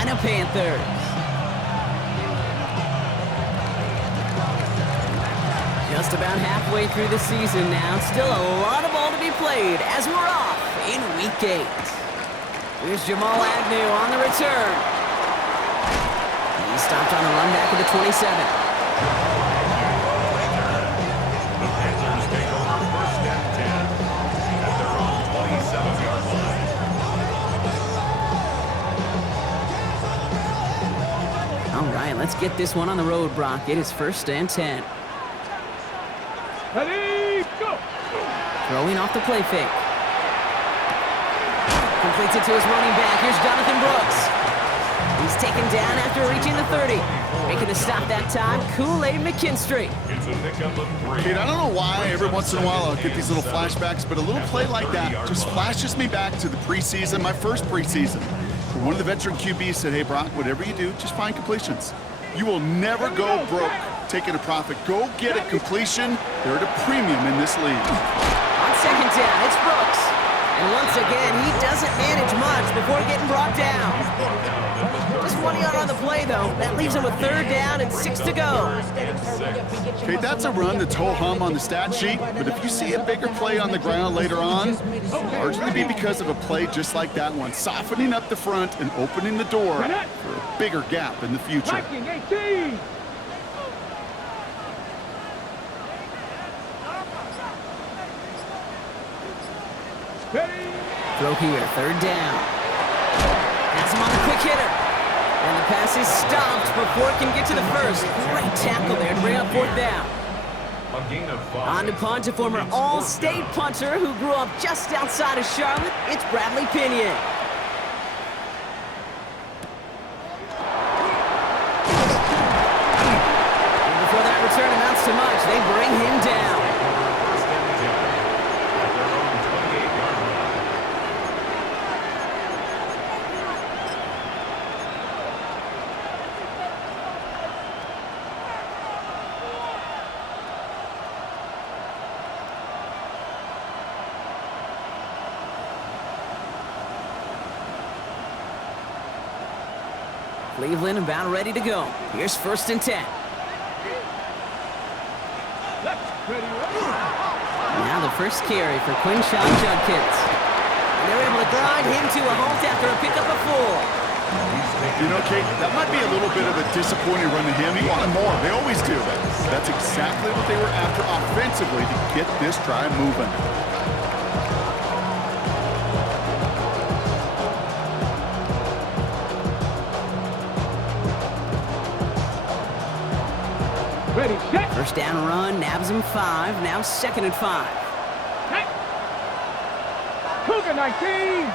Carolina Panthers. Just about halfway through the season now. Still a lot of ball to be played as we're off in Week 8. Here's Jamal Agnew on the return. He's stopped on the run back at the 27. The Panthers take over first and 10 at their own 27-yard line. All right, let's get this one on the road, Brock. It is first and 10. Ready, go! Throwing off the play fake. Completes it to his running back. Here's Jonathan Brooks. He's taken down after reaching the 30. Making the stop that time, Kool-Aid McKinstry. It's a pickup of 3. Kate, I don't know why every once in a while I'll get these little flashbacks, but a little play like that just flashes me back to the preseason, my first preseason. One of the veteran QBs said, hey, Brock, whatever you do, just find completions. You will never go broke taking a profit. Go get a completion. They're at a premium in this league. On second down, it's Brooks. And once again, he doesn't manage much before getting brought down. Just 1 yard on the play, though. That leaves him with third down and 6 to go. Okay, that's a run that's ho-hum on the stat sheet, but if you see a bigger play on the ground later on, it'll largely be because of a play just like that one, softening up the front and opening the door for a bigger gap in the future. Viking 18! Throw here, third down. Has him on the quick hitter. And the pass is stopped before it can get to the first. Great tackle there to bring up fourth down. A gain of 5. On to punt, a former All-State punter who grew up just outside of Charlotte. It's Bradley Pinion. And before that return amounts to much, they bring him down. First and 10 at their own 28-yard line. Cleveland about ready to go. Here's first and 10. Now the first carry for Quinshawn Judkins. And they're able to grind him to a halt after a pickup of 4. You know, Kate, that might be a little bit of a disappointing run to him. He wanted more. They always do. That's exactly what they were after offensively to get this drive moving. Ready, set! First down run, nabs him 5. Now second and 5. Cougar 19!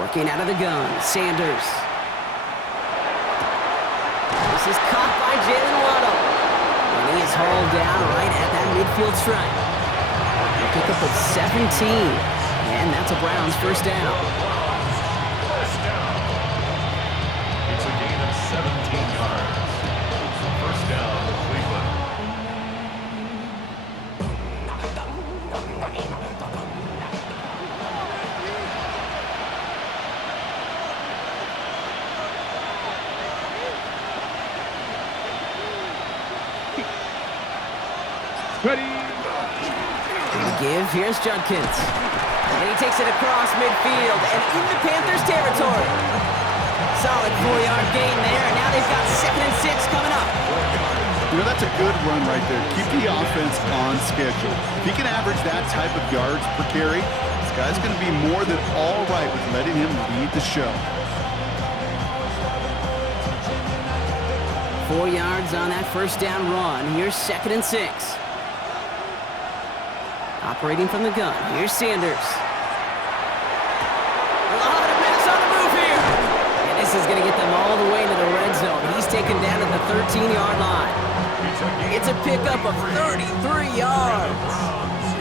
Working out of the gun, Sanders. This is caught by Jalen Waddle. And he is hauled down right at that midfield stripe. A pickup of 17. And that's a Browns first down. First down. It's a gain of 17 yards. First down, Cleveland. Ready! Give, here's Judkins. And he takes it across midfield and into Panthers territory. Solid 4-yard gain there, and now they've got second and 6 coming up. You know, that's a good run right there. Keep the offense on schedule. If he can average that type of yards per carry, this guy's going to be more than all right with letting him lead the show. 4 yards on that first down run. Here's second and 6. Operating from the gun. Here's Sanders. A lot of minutes on the move here. And this is going to get them all the way into the red zone. He's taken down at the 13-yard line. It's a pickup of 33 yards.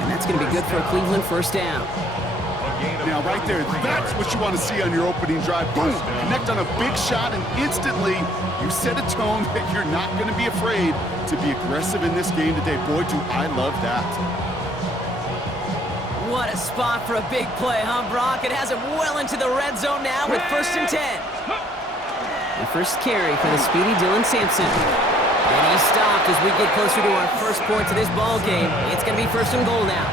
And that's going to be good for a Cleveland first down. A Now, right there, that's what you want to see on your opening drive. Boom! Connect on a big shot, and instantly you set a tone that you're not going to be afraid to be aggressive in this game today. Boy, do I love that. What a spot for a big play, huh, Brock? It has him well into the red zone now with 1st and 10. The first carry for the speedy Dylan Sampson. And he stopped as we get closer to our first points of this ball game. It's going to be 1st and goal now.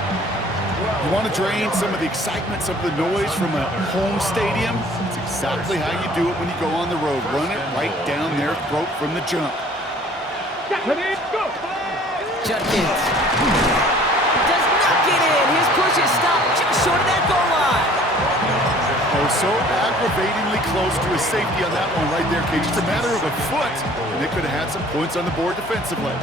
You want to drain some of the excitement, some of the noise from a home stadium? It's exactly how you do it when you go on the road. Run it right down their throat from the jump. Judkins does not get in. His push is stopped just short of that goal line. Oh, so aggravatingly close to his safety on that one right there, Kate. Just a matter of a foot, and they could have had some points on the board defensively.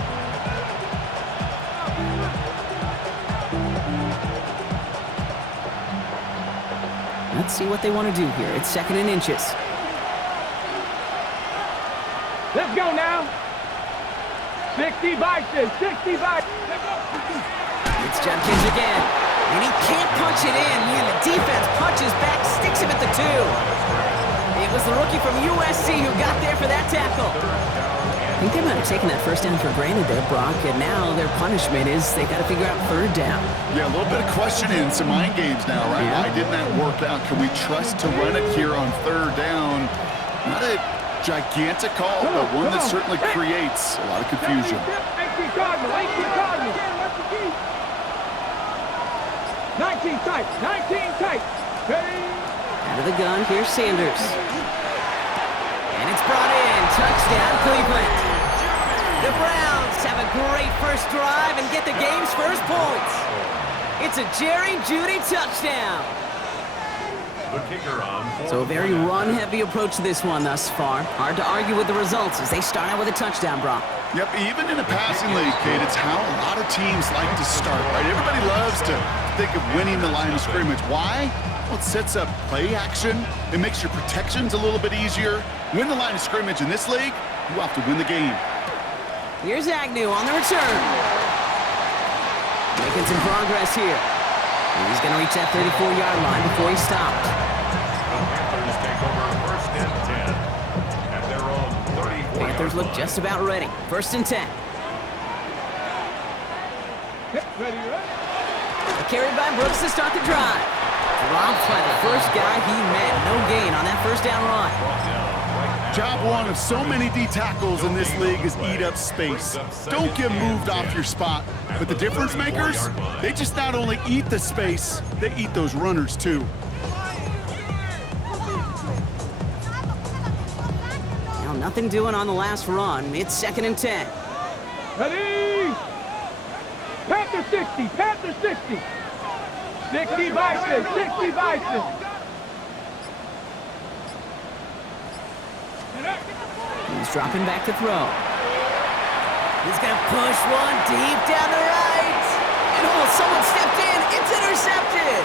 Let's see what they want to do here. It's 2nd and inches. Let's go now. 60 Bison, 60 Bison. It's Judkins again. And he can't punch it in. Man, the defense punches back, sticks him at the 2. It was the rookie from USC who got there for that tackle. I think they might have taken that 1st down for granted there, Brock, and now their punishment is they got to figure out 3rd down. Yeah, a little bit of questioning, some mind games now, right? Yeah. Why didn't that work out? Can we trust to run it here on 3rd down? Not a gigantic call, but one that certainly creates a lot of confusion. 18 Cardinal, 18 Cardinal. 19 tight, 19 tight. Ready? Out of the gun, here's Sanders. And it's brought in. Touchdown, Cleveland. The Browns have a great first drive and get the game's first points. It's a Jerry Jeudy touchdown. The kicker on. So a very run-heavy approach to this one thus far. Hard to argue with the results as they start out with a touchdown, Brock. Yep, even in a passing league, Kate, it's how a lot of teams like to start, right? Everybody loves to think of winning the line of scrimmage. Why? Well, it sets up play action. It makes your protections a little bit easier. Win the line of scrimmage in this league, you have to win the game. Here's Agnew on the return. Making some progress here. He's going to reach that 34-yard line before he stopped. The Panthers take over 1st and 10 at their own 34. Panthers look just about ready. 1st and 10. Ready, ready. Carried by Brooks to start the drive. Dropped by the first guy he met. No gain on that 1st down run. Job one of so many D tackles in this league is eat up space. Don't get moved off your spot. But the difference makers, they just not only eat the space, they eat those runners too. Now nothing doing on the last run. It's 2nd and 10. Ready? Panther 60, Panther 60. 60 Bison, 60 Bison. He's dropping back to throw. He's going to push one deep down the right. And oh, someone stepped in. It's intercepted.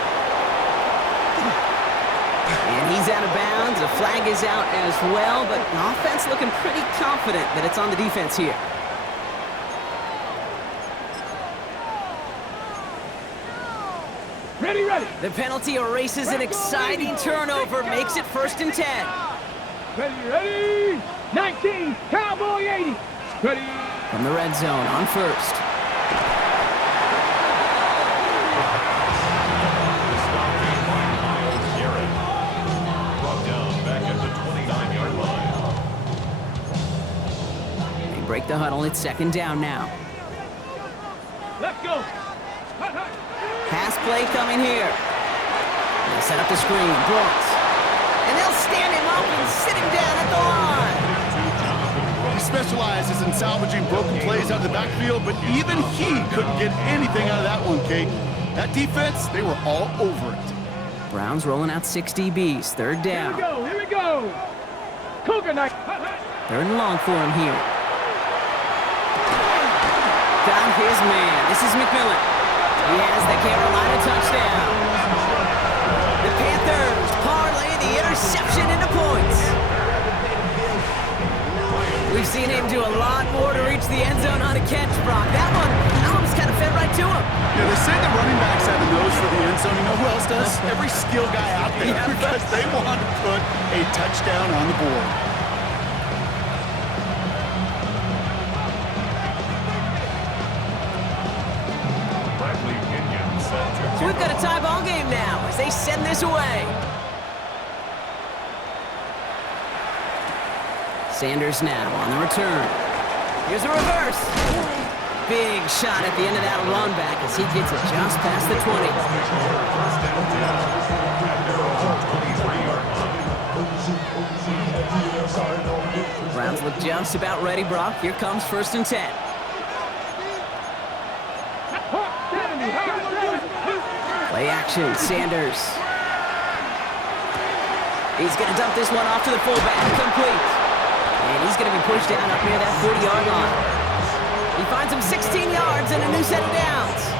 And he's out of bounds. The flag is out as well, but the offense looking pretty confident that it's on the defense here. Ready, ready. The penalty erases an exciting turnover, makes it 1st and 10. Ready, ready. 19, Cowboy 80. Ready. From the red zone on 1st. Brought down back at the 29-yard line. They break the huddle. It's 2nd down now. Let's go. Pass play coming here. They set up the screen. Brooks. And they'll stand him up and sit him down at the line. He specializes in salvaging broken plays out of the backfield, but even he couldn't get anything out of that one, Kate. That defense, they were all over it. Browns rolling out 6 DBs. 3rd down. Here we go, here we go. Cougar night. 3rd and long for him here. Found his man. This is McMillan. He has the Carolina touchdown. The Panthers parlay the interception into points. We've seen him do a lot more to reach the end zone on a catch, Brock. That one almost kind of fed right to him. Yeah, they say the running backs have a nose for the end zone. You know know who else does? Every skill guy out there, because they want to put a touchdown on the board. So we've got a tie ball game now as they send this away. Sanders now on the return. Here's a reverse. Big shot at the end of that run back as he gets it just past the 20. Browns look just about ready, Brock. Here comes 1st and 10. Play action, Sanders. He's going to dump this one off to the fullback. Complete. And he's going to be pushed down up near that 40-yard line. He finds him 16 yards and a new set of downs.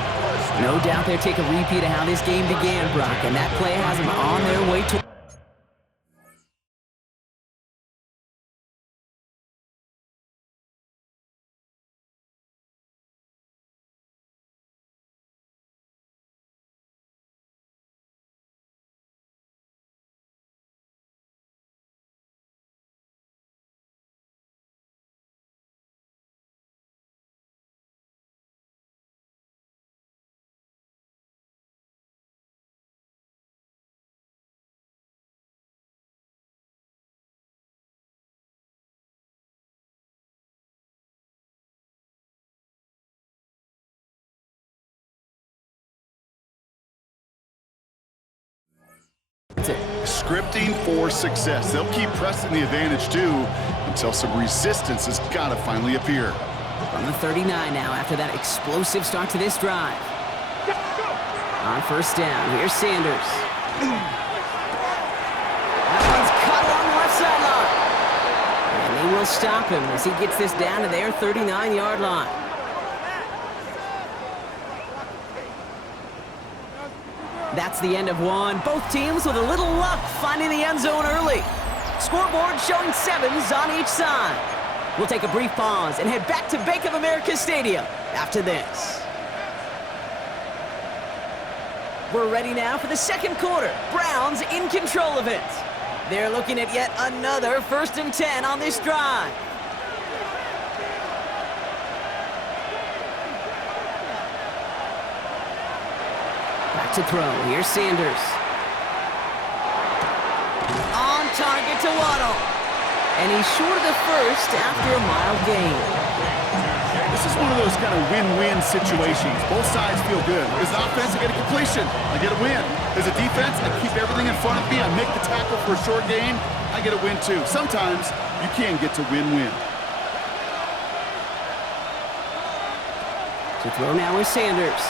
No doubt they'll take a repeat of how this game began, Brock, and that play has them on their way to... Scripting for success. They'll keep pressing the advantage, too, until some resistance has got to finally appear. On the 39 now after that explosive start to this drive. On 1st down, here's Sanders. That one's cut along the left sideline. And they will stop him as he gets this down to their 39-yard line. That's the end of one. Both teams with a little luck finding the end zone early. Scoreboard showing 7s on each side. We'll take a brief pause and head back to Bank of America Stadium after this. We're ready now for the second quarter. Browns in control of it. They're looking at yet another 1st and 10 on this drive. To throw. Here's Sanders. On target to Waddle. And he's short of the first after a mild gain. This is one of those kind of win-win situations. Both sides feel good. As an offense, I get a completion. I get a win. As a defense, I keep everything in front of me. I make the tackle for a short gain. I get a win, too. Sometimes you can get to win-win. To throw now is Sanders.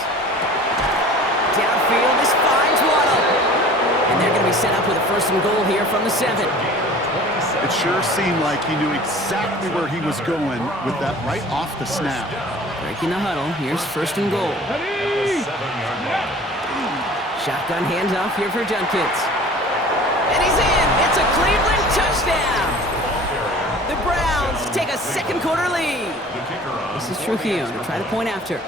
Downfield, this finds Waddle. And they're going to be set up with a 1st and goal here from the 7. It sure seemed like he knew exactly where he was going with that right off the snap. Breaking the huddle, here's 1st and goal. Shotgun handoff here for Judkins. And he's in! It's a Cleveland touchdown! The Browns take a second quarter lead. This is Trujillo to try to point after.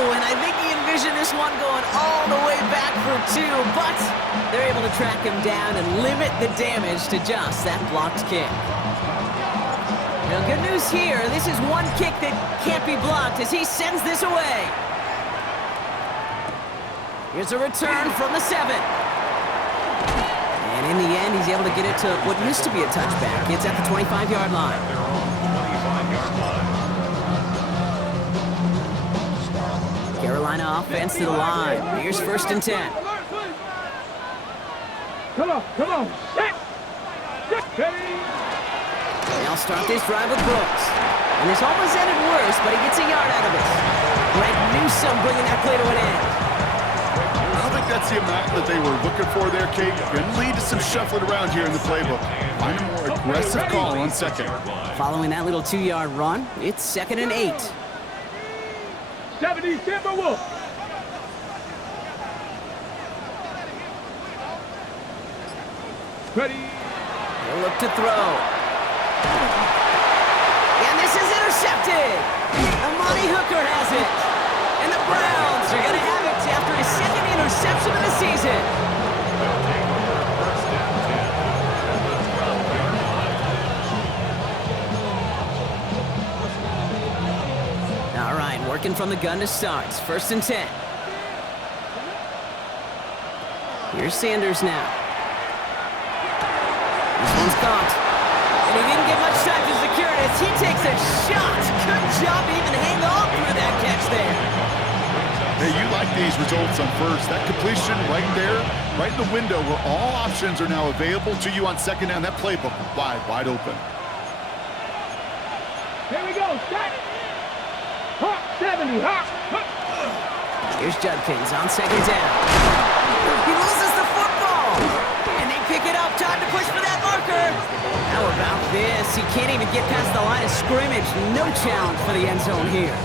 And I think he envisioned this one going all the way back for 2, but they're able to track him down and limit the damage to just that blocked kick. Now, good news here. This is one kick that can't be blocked as he sends this away. Here's a return from the 7. And in the end, he's able to get it to what used to be a touchback. It's at the 25-yard line. Carolina offense to the line. Here's 1st and 10. Come on. Set. They'll start this drive with Brooks. And this almost ended worse, but he gets a yard out of it. Greg Newsome bringing that play to an end. I don't think that's the amount that they were looking for there, Kate. Going to lead to some shuffling around here in the playbook. Find a more aggressive call on 2nd. Following that little 2-yard run, it's 2nd and 8. 70 Timberwolves. Ready. He'll look to throw. And this is intercepted. Ray Hooker has it. And the Browns are going to have it after his second interception of the season. They'll take over first down 10 at the 12-yard line. All right, working from the gun to start. First and 10. Here's Sanders now. This one's caught. And he didn't get much time to secure it as he takes a shot. Good job to even hang on through that catch there. Hey, you like these results on first. That completion right there, right in the window where all options are now available to you on second down. That playbook wide open. Here we go. Set. Hawk 70. Hawk. Here's Judkins on second down. He loses the football. And they pick it up. Time to push for that marker. How about this? He can't even get past the line of scrimmage. No challenge for the end zone here.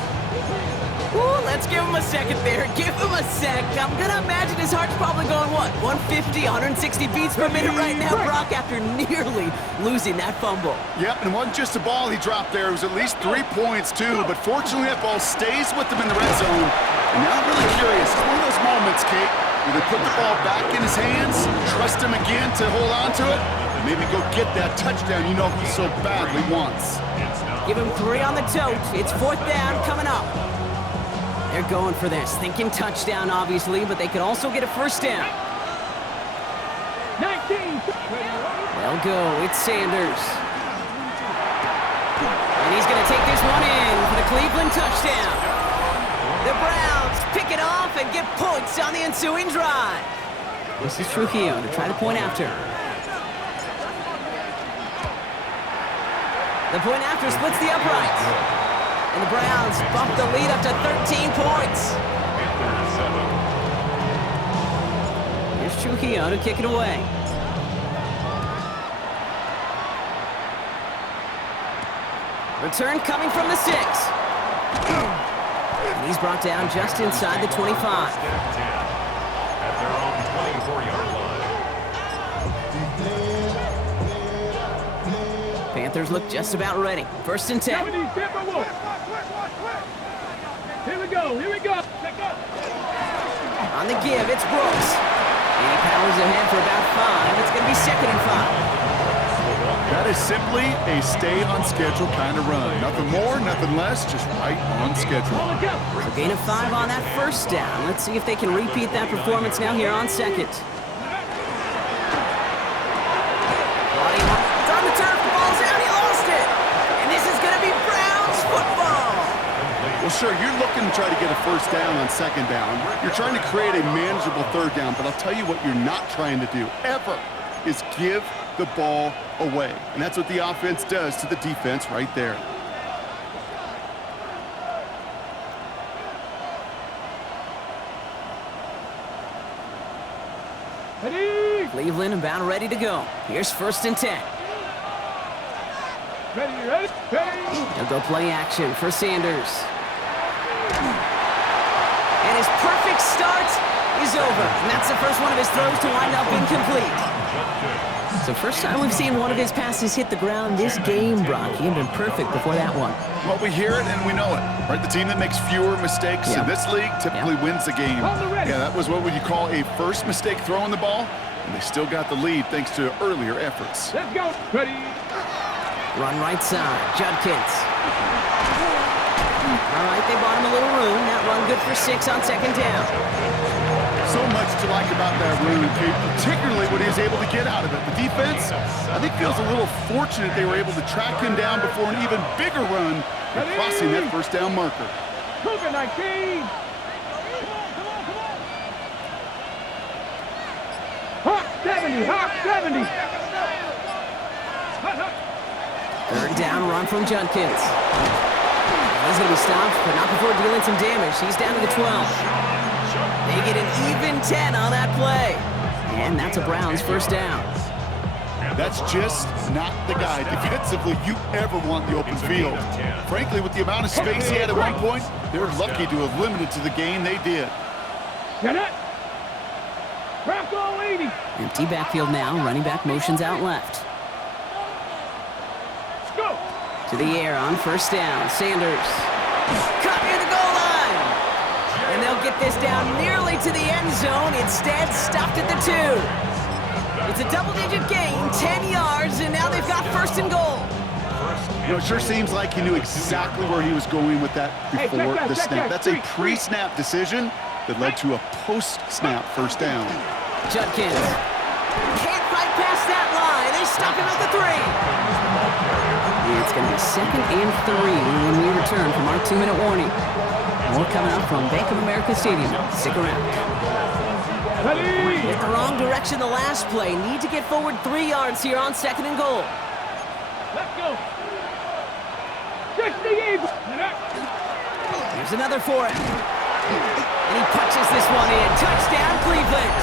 Ooh, let's give him a second there. Give him a sec. I'm going to imagine his heart's probably going, what, 150, 160 beats per minute right now, Brock, after nearly losing that fumble. Yep, and it wasn't just a ball he dropped there. It was at least 3 points, too. But fortunately, that ball stays with him in the red zone. And now I'm really curious. It's one of those moments, Kate, where they put the ball back in his hands, trust him again to hold on to it, and maybe go get that touchdown you know he so badly wants. Give him 3 on the tote. It's 4th down coming up. They're going for this. Thinking touchdown, obviously, but they could also get a first down. 19. They'll go. It's Sanders. And he's going to take this one in for the Cleveland touchdown. The Browns pick it off and get points on the ensuing drive. This is Trujillo to try to point after. The point after splits the upright. And the Browns bump the lead up to 13 points. Here's Trujillo to kick it away. Return coming from the 6. And he's brought down just inside the 25. At their own 24-yard line. Panthers look just about ready. First and 10. 70. Here we go. Here we go. On the give, it's Brooks. And he powers ahead for about 5. It's going to be 2nd and 5. That is simply a stay-on-schedule kind of run. Nothing more, nothing less, just right on schedule. So gain of 5 on that first down. Let's see if they can repeat that performance now here on second. It's on the turf, the ball's out, he lost it! And this is going to be Browns football! Well, sure, you're looking to try to get a first down on second down. You're trying to create a manageable third down, but I'll tell you what you're not trying to do, ever, is give the ball away. And that's what the offense does to the defense right there. Ready. Cleveland about ready to go. Here's 1st and 10. Ready. They'll go play action for Sanders. And his perfect start is over. And that's the first one of his throws to wind up incomplete. So first time we've seen one of his passes hit the ground this game, Brock. He had been perfect before that one. Well, we hear it and we know it, right? The team that makes fewer mistakes in this league typically wins the game. Yeah, that was what would you call a first mistake throwing the ball, and they still got the lead thanks to earlier efforts. Let's go. Ready. Run right side, Judkins. All right, they bought him a little room. That run good for 6 on 2nd down. So much to like about that run, Kate, particularly what he was able to get out of it. The defense, I think, feels a little fortunate they were able to track him down before an even bigger run and crossing that first down marker. Cougar 19. Hawk 70. Hawk 70. Third down run from Judkins. He's going to be stopped, but not before dealing some damage. He's down to the 12. They get an even 10 on that play. And that's a Browns first down. That's just not the guy defensively you ever want the open field. Frankly, with the amount of space he had at one point, they're lucky to have limited to the gain they did. Get it. Bronco 80. Empty backfield now. Running back motions out left. Let's go. To the air on first down. Sanders. Cut take this down nearly to the end zone. Instead, stopped at the 2. It's a double-digit gain, 10 yards, and now they've got first and goal. You know, it sure seems like he knew exactly where he was going with that before the snap. That's a pre-snap decision that led to a post-snap first down. Judkins can't fight past that line. They stop him at the 3. It's going to be 2nd and 3 when we return from our 2-minute warning. More coming up from Bank of America Stadium. Stick around. With the wrong direction the last play. Need to get forward 3 yards here on 2nd and goal. Let's go. 60. Here's another for him. And he punches this one in. Touchdown, Cleveland.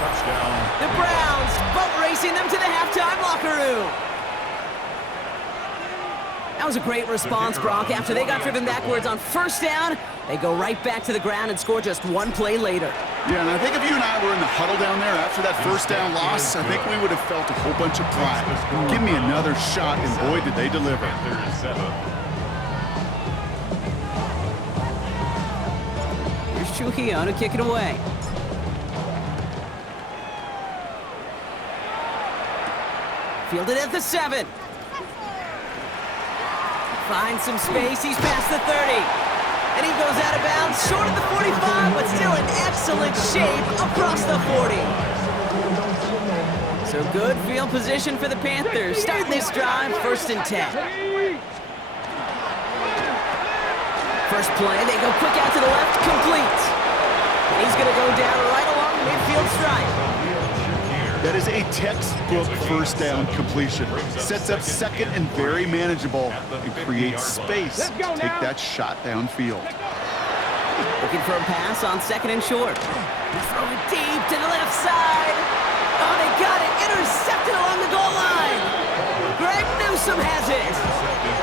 Touchdown. The Browns boat racing them to the halftime locker room. That was a great response, Brock. After they got driven backwards on first down, they go right back to the ground and score just 1 play later. Yeah, and I think if you and I were in the huddle down there after that first down loss, I think we would have felt a whole bunch of pride. Give me another shot, and boy, did they deliver. Panthers 7. Here's Trujillo to kick it away. Fielded at the 7. Finds some space. He's past the 30. And he goes out of bounds, short of the 45, but still in excellent shape across the 40. So good field position for the Panthers. Starting this drive, 1st and 10. First play, they go quick out to the left, complete. And he's going to go down right along the midfield stripe. That is a textbook first down completion. Sets up 2nd and very manageable and creates space to take that shot downfield. Looking for a pass on 2nd and short. He's throwing deep to the left side. Oh, they got it. Intercepted along the goal line. Greg Newsome has it.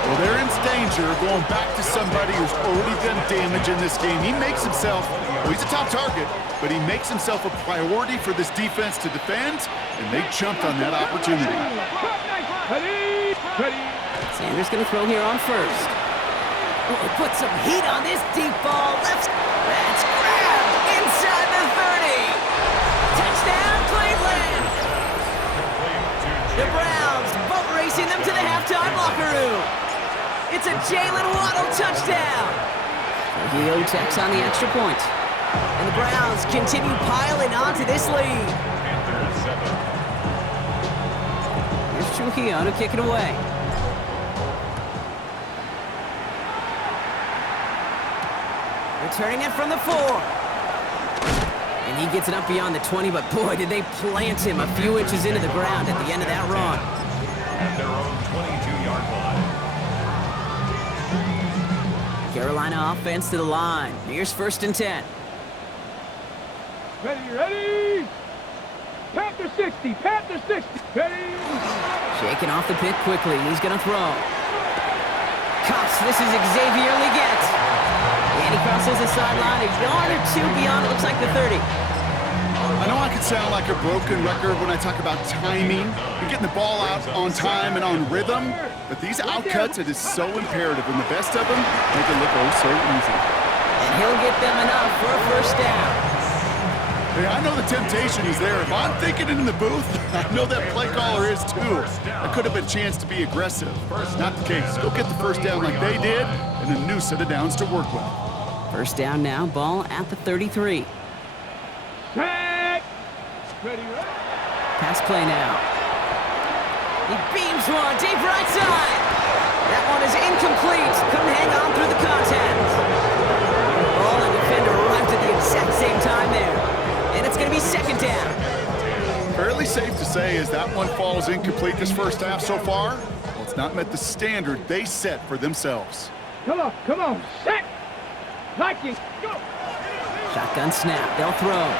Well, they're in danger of going back to somebody who's already done damage in this game. He makes himself, well, he's a top target, but he makes himself a priority for this defense to defend, and they jumped on that opportunity. Sanders going to throw here on first. Oh, put some heat on this deep ball. Left. That's grabbed inside the 30. Touchdown, Cleveland. The Browns boat racing them to the halftime locker room. It's a Jalen Waddle touchdown. Trujillo checks on the extra point. And the Browns continue piling onto this lead. Panthers 7. Here's Trujillo to kick it away. Returning it from the 4. And he gets it up beyond the 20, but boy, did they plant him a few inches into the ground at the end of that run. At their own 22-yard line. Carolina offense to the line. Here's 1st and 10. Ready. Panther 60. Panther 60. Ready. Shaking off the pick quickly. He's going to throw. Cuffs. This is Xavier Leggett. And he crosses the sideline. A yard or 2 beyond, it looks like the 30. I know I could sound like a broken record when I talk about timing and getting the ball out on time and on rhythm, but these outcuts, it is so imperative, and the best of them make it look oh so easy. And he'll get them enough for a first down. Hey, I know the temptation is there. If I'm thinking it in the booth, I know that play caller is too. That could have been a chance to be aggressive. Not the case. Go get the first down like they did, and a new set of downs to work with. First down now, ball at the 33. Ready. Pass play now. He beams one deep right side. That one is incomplete. Couldn't hang on through the contact. Ball and defender arrived at the exact same time there. And it's going to be 2nd down. Fairly safe to say as that one falls incomplete this first half so far, well, it's not met the standard they set for themselves. Come on. Set. Vikings, go. Shotgun snap. They'll throw.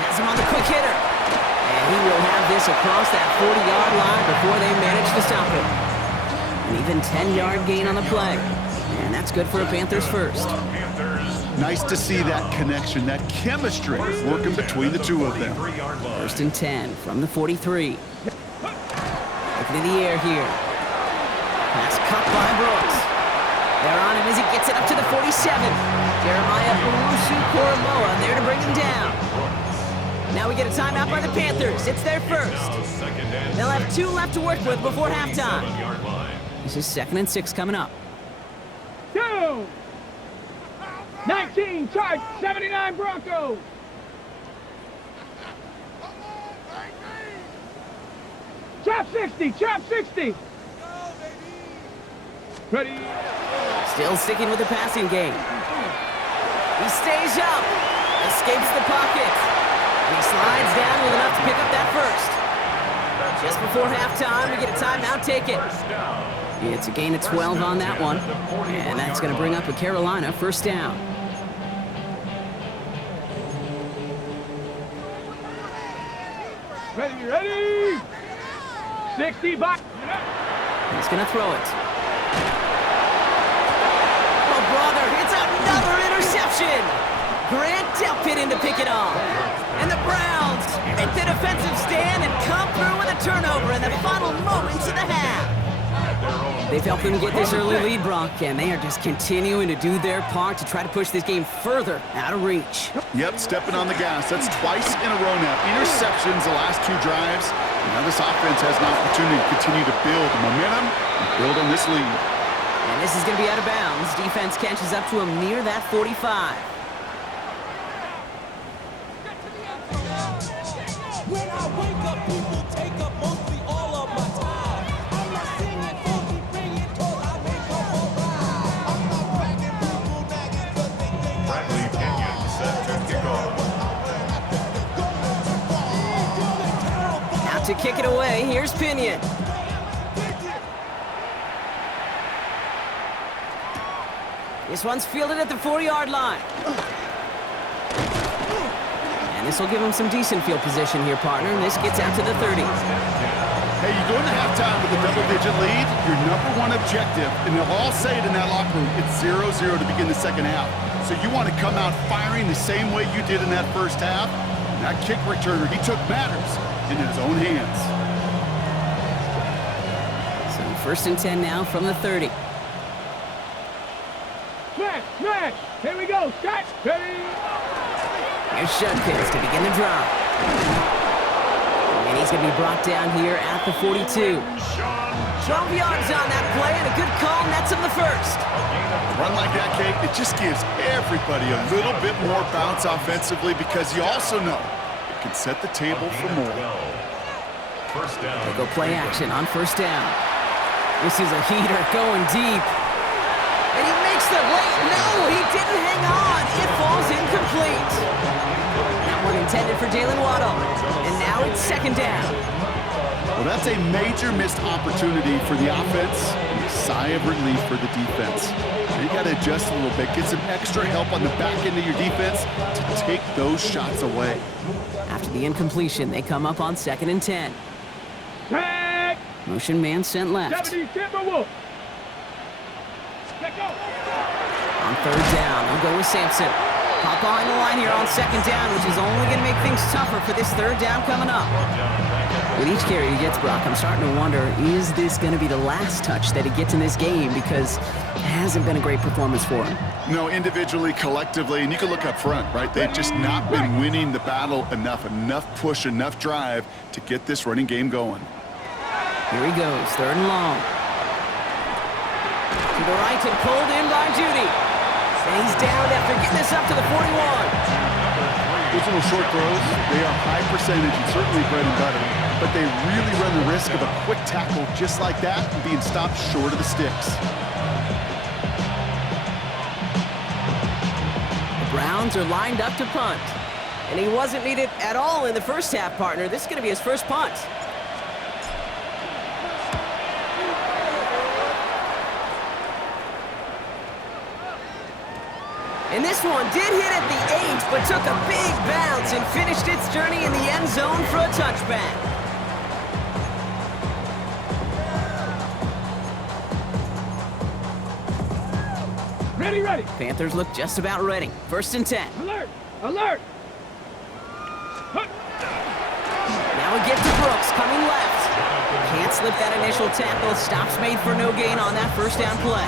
Has him on the quick hitter. And he will have this across that 40-yard line before they manage to stop him. An even 10-yard gain on the play. And that's good for a Panthers first. Nice to see that connection, that chemistry working between the two of them. 1st and 10 from the 43. Looking in the air here. Pass cut by Brooks. They're on him as he gets it up to the 47. Jeremiah Owusu-Koromoa there to bring him down. Now we get a timeout by the Panthers. It's their first. They'll have 2 left to work with before halftime. This is 2nd and 6 coming up. 2. 19, charge, 79 Broncos. Chop 60, chop 60. Ready. Still sticking with the passing game. He stays up, escapes the pocket, and he slides down with enough to pick up that first. Just before halftime, we get a timeout taken. It's a gain of 12 on that one, and that's going to bring up a Carolina first down. Ready, ready. 60 back. He's going to throw it. Oh, brother, it's another interception. Grant Delpit in to pick it off. And the Browns make the defensive stand and come through with a turnover in the final moments of the half. They've helped them get this early lead, Brock, and they are just continuing to do their part to try to push this game further out of reach. Yep, stepping on the gas. That's twice in a row now. Interceptions the last 2 drives. Now this offense has an opportunity to continue to build momentum and build on this lead. And this is going to be out of bounds. Defense catches up to him near that 45. When I wake up, people take up mostly all of my time. I'm not singing, funky, bringing, 'cause I make up alright. I'm not bragging, people nagging, 'cause they think Bradley Pinion set to kick off. Out to kick it away, here's Pinion. This one's fielded at the 4-yard line. And this will give him some decent field position here, partner, and this gets out to the 30. Hey, you go into halftime with a double-digit lead, your #1 objective, and they'll all say it in that locker room, it's 0-0 to begin the second half. So you want to come out firing the same way you did in that first half. And that kick returner, he took matters into his own hands. So 1st and 10 now from the 30. Smash, smash. Here we go. Shot. Ready. Here's Judkins to begin the drive. And he's going to be brought down here at the 42. 12 yards on that play, and a good call nets him the first. A run like that, Kate, it just gives everybody a little bit more bounce offensively because you also know it can set the table for more. First down. They go play action on 1st down. This is a heater going deep. And he makes the wait. No, he didn't hang on. It falls incomplete. That one intended for Jalen Waddle. And now it's 2nd down. Well, that's a major missed opportunity for the offense and a sigh of relief for the defense. You got to adjust a little bit, get some extra help on the back end of your defense to take those shots away. After the incompletion, they come up on 2nd and 10. Tag. Motion man sent left. 70 Timberwolves. Let go. On 3rd down, they'll go with Sampson. Pop behind the line here on 2nd down, which is only going to make things tougher for this 3rd down coming up. With each carry he gets, Brock, I'm starting to wonder, is this going to be the last touch that he gets in this game? Because it hasn't been a great performance for him. No, individually, collectively, and you can look up front, right? They've just not been winning the battle enough push, enough drive to get this running game going. Here he goes, 3rd and long. To the right and pulled in by Judy. And he's down after getting this up to the 41. Those little short throws, they are high percentage and certainly bread and butter, but they really run the risk of a quick tackle just like that and being stopped short of the sticks. The Browns are lined up to punt. And he wasn't needed at all in the first half, partner. This is going to be his first punt. And this one did hit at the 8, but took a big bounce and finished its journey in the end zone for a touchback. Ready, ready. Panthers look just about ready. 1st and 10. Alert, alert. Now we get to Brooks coming left. Can't slip that initial tackle. Stops made for no gain on that 1st down play.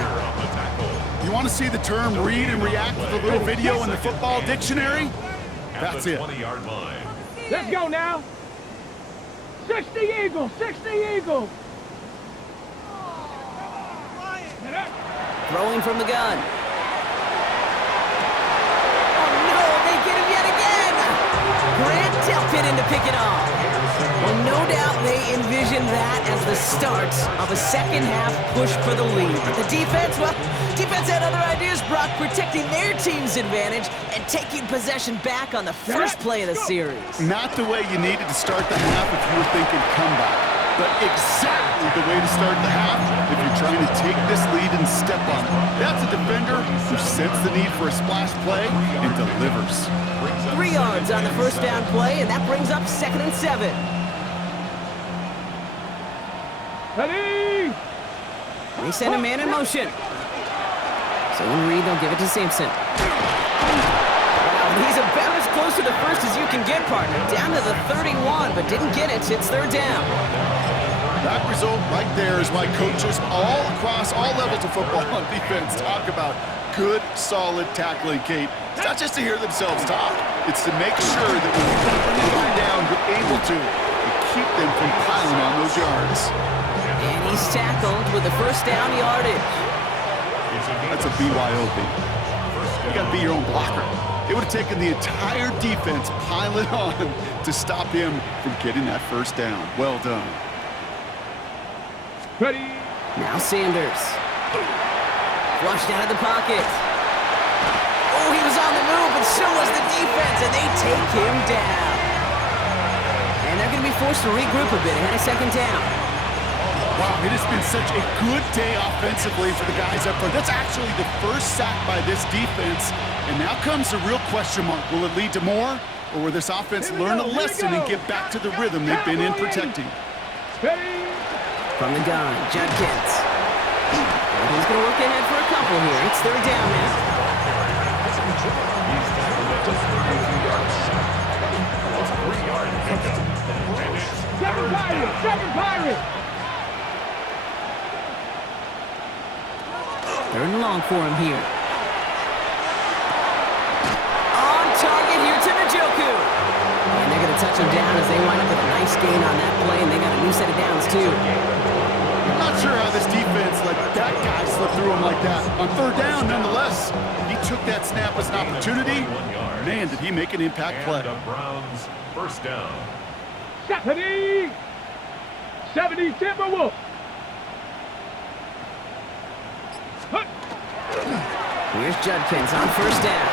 You want to see the term read and react with a little video in the football dictionary? That's it. 20-yard line. Let's go now. 60 Eagles, 60 Eagles. Throwing from the gun. Oh no, they get him yet again! Grant Delpit in to pick it off. Well, no doubt they envisioned that as the start of a second half push for the lead. But the defense, well, defense had other ideas, Brock, protecting their team's advantage and taking possession back on the first play of the series. Not the way you needed to start the half if you were thinking comeback, but exactly the way to start the half if you're trying to take this lead and step on it. That's a defender who senses the need for a splash play and delivers. 3 yards on the first down play, and that brings up 2nd and 7. Ready? They send a man in motion. So when Reed, they'll give it to Sampson. Wow, he's about as close to the first as you can get, partner. Down to the 31, but didn't get it. It's 3rd down. That result right there is why coaches all across all levels of football on defense talk about good, solid tackling, Kate. It's not just to hear themselves talk. It's to make sure that when you put them down, you're able to keep them from piling on those yards. And he's tackled with the first down yardage. That's a BYOB. You got to be your own blocker. It would have taken the entire defense piling on to stop him from getting that first down. Well done. Ready? Now Sanders. Flushed out of the pocket. Oh, he was on the move, but so was the defense, and they take him down. And they're going to be forced to regroup a bit ahead of 2nd down. Wow, it has been such a good day offensively for the guys up front. That's actually the first sack by this defense. And now comes the real question mark. Will it lead to more? Or will this offense learn a lesson and get back to the rhythm they've been in protecting? Ready? From the gun, Judkins. And he's going to look ahead for a couple here. It's 3rd down now. Second pirate. 3rd and long for him here. On target here to Njoku. And they're going to touch him down as they wind up with a nice gain on that play, and they got a new set of downs, too. I'm not sure how this defense let that guy slip through him like that. On 3rd down, nonetheless, he took that snap as an opportunity. Man, did he make an impact play. And the Browns first down. 70 Timberwolves. Here's Judkins on 1st down.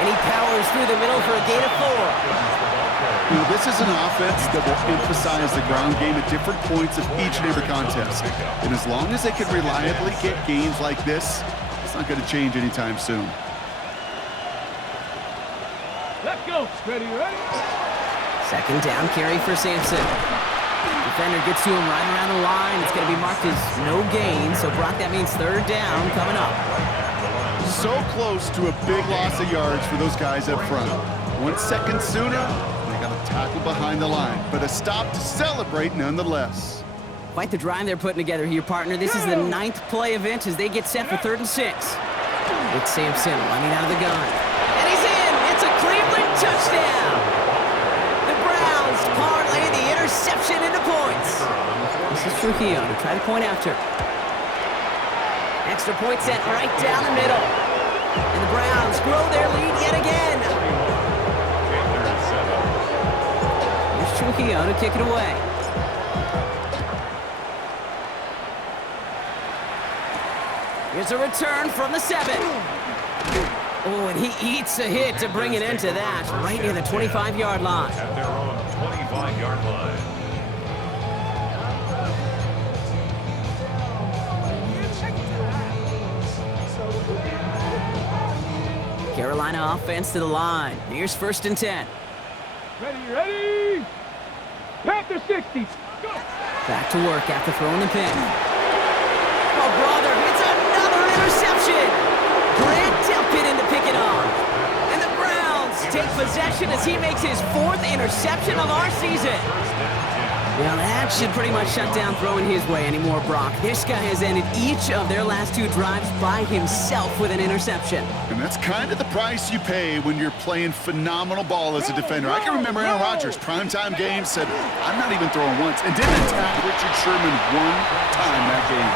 And he powers through the middle for a gain of 4. You know, this is an offense that will emphasize the ground game at different points of each and every contest. And as long as they can reliably get gains like this, it's not going to change anytime soon. Let's go. Ready? 2nd down carry for Sampson. Defender gets to him right around the line. It's going to be marked as no gain. So, Brock, that means 3rd down coming up. So close to a big loss of yards for those guys up front. 1 second sooner, they got a tackle behind the line. But a stop to celebrate nonetheless. Quite the drive they're putting together here, partner. This is the 9th play event as they get set for 3rd and 6. It's Sampson running out of the gun. And he's in! It's a Cleveland touchdown! The Browns parlay the interception into points. This is Trujillo to try to point after. Extra point sent right down the middle. And the Browns grow their lead yet again. Here's Trujillo to kick it away. Here's a return from the 7. Oh, and he eats a hit to bring it into that, right near the 25-yard line. At their own 25-yard line. Carolina offense to the line. Here's 1st and 10. Ready? Panther 60. Go. Back to work after throwing the pin. Oh, brother, it's another interception. Grant Delpit in to pick it off. And the Browns take possession as he makes his 4th interception of our season. Well, that should pretty much shut down throwing his way anymore, Brock. This guy has ended each of their last 2 drives by himself with an interception. And that's kind of the price you pay when you're playing phenomenal ball as a defender. I can remember Aaron Rodgers, primetime game, said, I'm not even throwing once, and didn't attack Richard Sherman one time that game.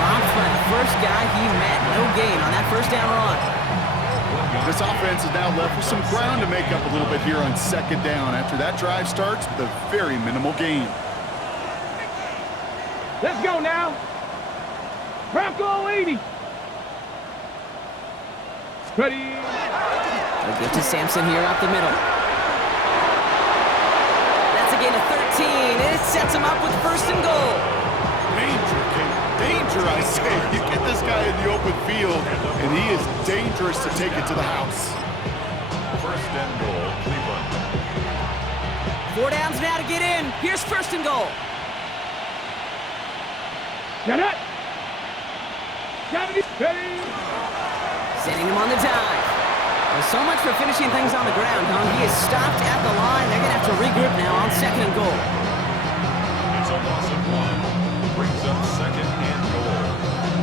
Rocked by the first guy he met. No gain on that first down run. This offense is now left with some ground to make up a little bit here on second down after that drive starts with a very minimal gain. Let's go now. Bronco 80. Ready. They'll give to Sampson here up the middle. That's a gain of 13, and it sets him up with first and goal. Danger, Kate. Danger, I say. You get this guy in the open field, and he is dangerous to take it to the house. First and goal, Cleveland. 4 downs now to get in. Here's first and goal. Get it. 70. Ready. Sending him on the dive. Well, so much for finishing things on the ground, huh? He is stopped at the line. They're going to have to regroup now on second and goal. It's a loss of 1. Brings up second and goal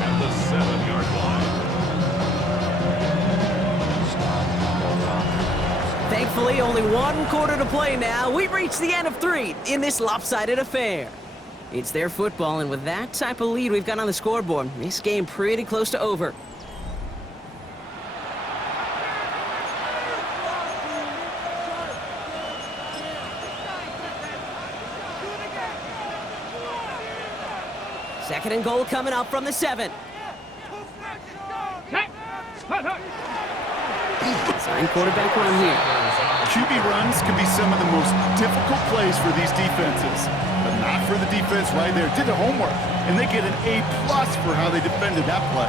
at the 7-yard line. Thankfully, only 1 quarter to play now. We've reached the end of 3 in this lopsided affair. It's their football, and with that type of lead we've got on the scoreboard, this game pretty close to over. Second and goal coming up from the 7. Sign quarterback run here. QB runs can be some of the most difficult plays for these defenses, but not for the defense right there. Did their homework, and they get an A+ for how they defended that play.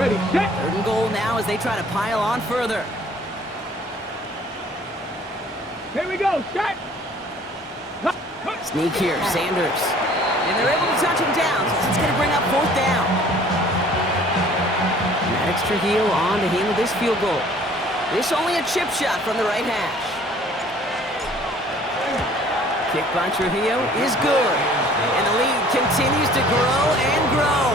Ready, set. Third and goal now as they try to pile on further. Here we go, set. Sneak here, Sanders. And they're able to touch him down, so it's going to bring up 4th down. Maddox Trujillo on to handle this field goal. This only a chip shot from the right hash. Kick by Trujillo is good. And the lead continues to grow and grow.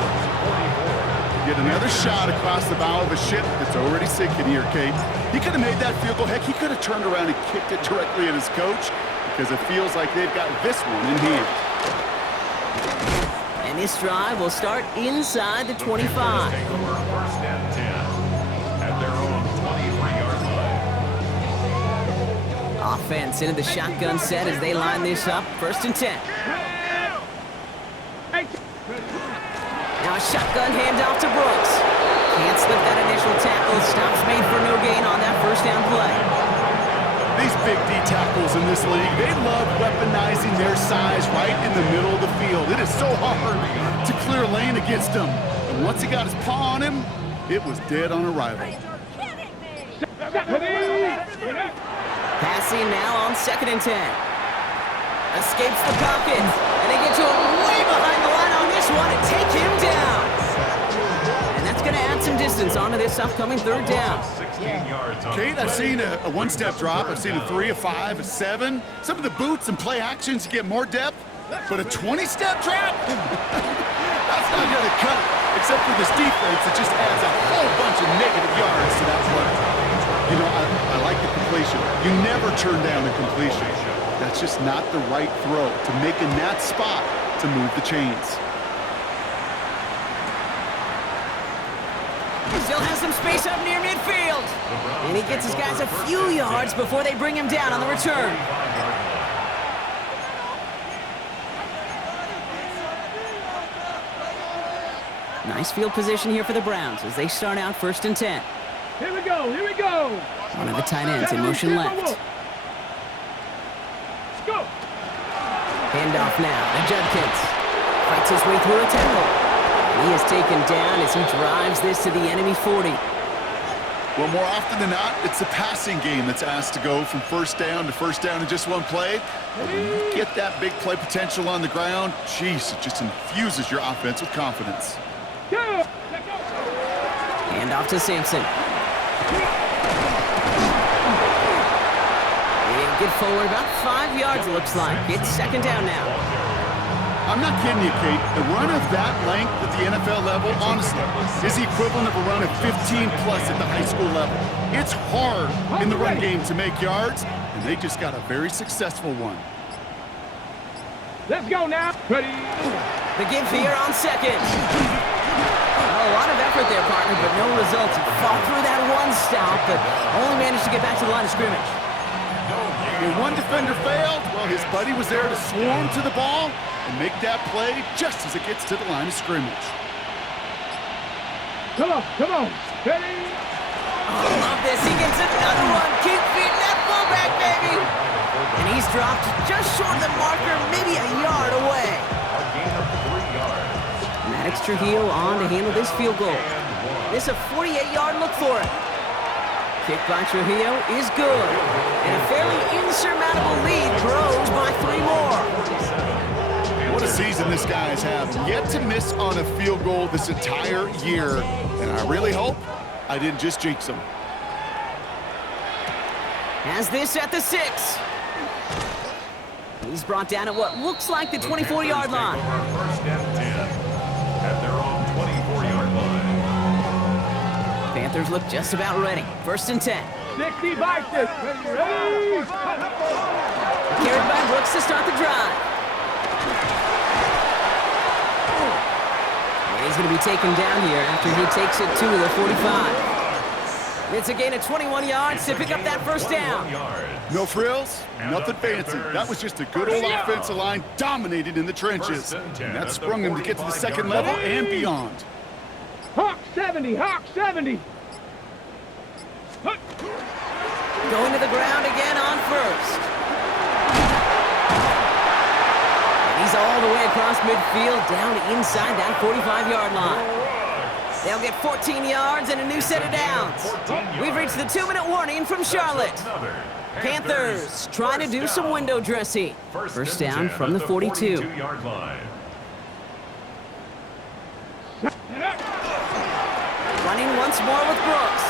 Get another shot across the bow of a ship that's already sinking here, Kate. He could have made that field goal. Heck, he could have turned around and kicked it directly at his coach because it feels like they've got this one in hand. And this drive will start inside the 25. Take over first and 10 at their own 23-yard line. Offense into the shotgun set as they line this up. First and 10. Now a shotgun handoff to Brooks. Can't slip that initial tackle. Stops made for no gain on that first down play. These big D tackles in this league, they love weaponizing their size right in the middle of the field. It is so hard to clear lane against them. And once he got his paw on him, it was dead on arrival. Passing now on second and 10. Escapes the pocket. And they get to him way behind the line on this one and take him down. And that's going to add some distance onto this upcoming third down. 16 yards on Kate, I've seen a one-step drop. I've seen a 3, a 5, a 7. Some of the boots and play actions get more depth, but a 20-step drop? That's not going to cut it, except for this defense that just adds a whole bunch of negative yards to that play. You know, I like the completion. You never turn down a completion. That's just not the right throw to make in that spot to move the chains. He still has some space up near midfield. And he gets his guys a few yards before they bring him down on the return. Nice field position here for the Browns as they start out first and 10. Here we go, here we go. One of the tight ends in motion left. Let's go. Handoff now to Judkins. Fights his way through a tackle. And he is taken down as he drives this to the enemy 40. Well, more often than not, it's the passing game that's asked to go from first down in just one play. But when you get that big play potential on the ground, geez, it just infuses your offense with confidence. Go. Handoff to Sampson. Kick it forward about 5 yards, it looks like. It's second down now. I'm not kidding you, Kate. A run of that length at the NFL level, honestly, is the equivalent of a run of 15-plus at the high school level. It's hard in the run game to make yards, and they just got a very successful one. Let's go now. Ready. The give here on second. A lot of effort there, partner, but no results. He fought through that one stop, but only managed to get back to the line of scrimmage. When one defender failed, well, his buddy was there to swarm to the ball and make that play just as it gets to the line of scrimmage. Come on, come on. Ready. Oh, love this. He gets another one. Keep feeding that fullback, baby. And he's dropped just short of the marker, maybe a yard away. A gain of 3 yards. Maddox Trujillo on to handle this field goal. This a 48-yard look for it. Kick by Trujillo is good. And a fairly insurmountable lead grows by 3 more. What a season this guy's having. Yet to miss on a field goal this entire year. And I really hope I didn't just jinx him. Has this at the 6. He's brought down at what looks like the 24-yard line. First and 10 at their own 24-yard line. Panthers look just about ready. First and 10. 60 by 6. Ready. Carried by Brooks to start the drive. And he's going to be taken down here after he takes it to the 45. It's a gain of 21 yards to pick up that first down. No frills, nothing fancy. That was just a good old offensive line dominated in the trenches. And that sprung him to get to the second level and beyond. Hawk 70, Hawk 70. Going to the ground again on first. And he's all the way across midfield down inside that 45-yard line. They'll get 14 yards and a new set of downs. We've reached the 2-minute warning from Charlotte. Panthers trying to do some window dressing. First down from the 42. Yard line. Running once more with Brooks.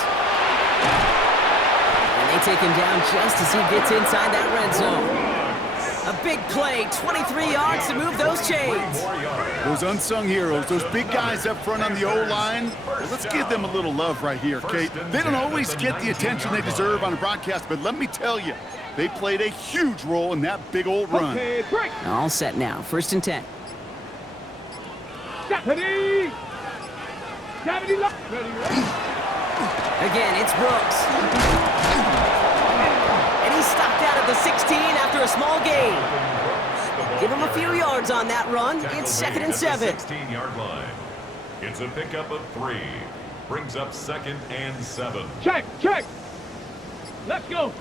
And they take him down just as he gets inside that red zone. A big play, 23 yards to move those chains. Those unsung heroes, those big guys up front on the O-line, well, let's give them a little love right here, Kate. They don't always get the attention they deserve on a broadcast, but let me tell you, they played a huge role in that big old run. Okay, break. All set now, first and 10. 70. 70 left. Ready. Again, it's Brooks. And he's stopped out at the 16 after a small gain. Give him a few yards on that run. It's second and 7. 16-yard line. It's a pickup of 3. Brings up second and 7. Check, check. Let's go.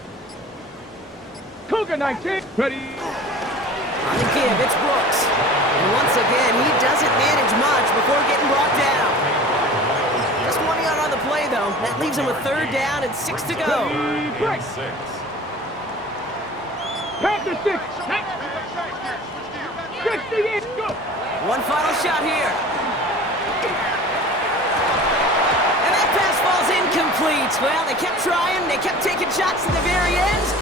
Cougar 19. Ready. On the give, it's Brooks. And once again, he doesn't manage much before getting brought down. Just 1 yard on the play, though. That leaves him with third down and 6 to go. Break. 6. Panther 6. 68. Go. One final shot here. And that pass falls incomplete. Well, they kept trying. They kept taking shots at the very end.